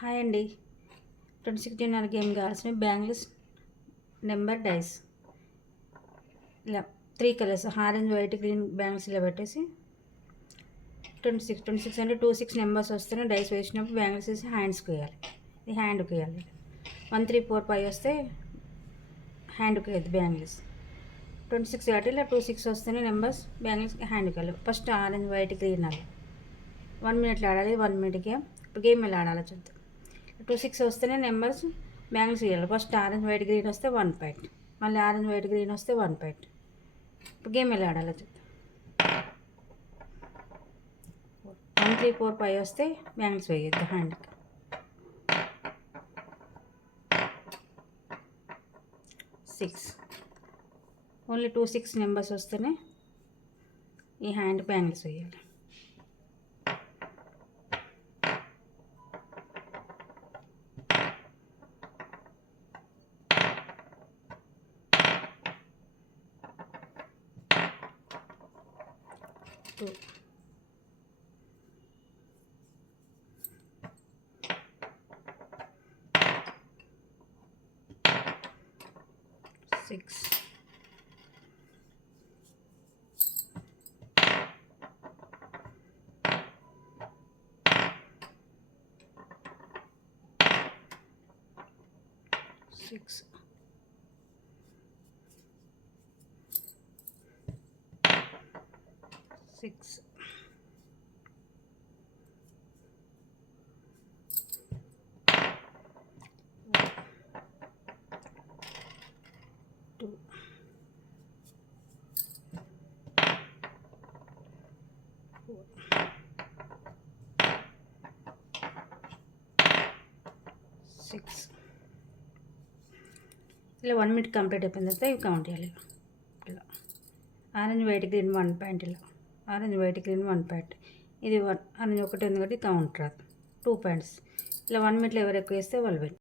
హాయ్ అండి. 26 dinner game కావాల్సిన bangles number dice ఇలా 3 colours orange white green bangles ఇలా పెట్టేసి 26 అంటే 26 నెంబర్స్ వస్తేనే డైస్ వేసినప్పుడు బ్యాంగిల్స్ వేసి హ్యాండ్స్కి వేయాలి. ఇది హ్యాండ్కి వేయాలి. 1 3 4 5 వస్తే హ్యాండ్కి వేయద్దు బ్యాంగిల్స్. 26 కాబట్టి ఇలా 26 వస్తేనే నెంబర్స్ బ్యాంగిల్స్ హ్యాండ్కి వేయాలి. ఫస్ట్ ఆరెంజ్ వైట్ గ్రీన్ అలా 1 మినిట్లో ఆడాలి. 1 మినిట్కి ఇప్పుడు గేమ్ ఎలా ఆడాలో చూద్దాం. 26 వస్తేనే నెంబర్స్ బ్యాంగిల్స్ వేయాలి. ఫస్ట్ ఆరెంజ్ వైట్ గ్రీన్ వస్తే 1 పాయింట్, మళ్ళీ ఆరెంజ్ వైట్ గ్రీన్ వస్తే 1 పాయింట్. ఇప్పుడు గేమ్ ఎలా ఆడాలో చూద్దాం. 1 3 4 5 వస్తే బ్యాంగిల్స్ వేయద్దు హ్యాండ్కి. 6 ఓన్లీ 2 6 నెంబర్స్ వస్తేనే ఈ హ్యాండ్ బ్యాంగిల్స్ వేయాలి. 2 6 6 6 2 6 ఇలా 1 మినిట్ కంప్లీట్ అయిపోయిన తర్వాత ఇవి కౌంట్ చేయాలి. ఇలా ఆరెంజ్ వైట్ గ్రీన్ 1 పాయింట్, ఇలా ఆరెంజ్ వైట్ గ్రీన్ 1 పాయింట్, ఇది 1 ఆరెంజ్ ఒకటి ఉంది కాబట్టి కౌంట్ రాదు. 2 పాయింట్స్. ఇలా 1 మినిట్లో ఎవరు ఎక్కువ వేస్తే వాళ్ళు విన్.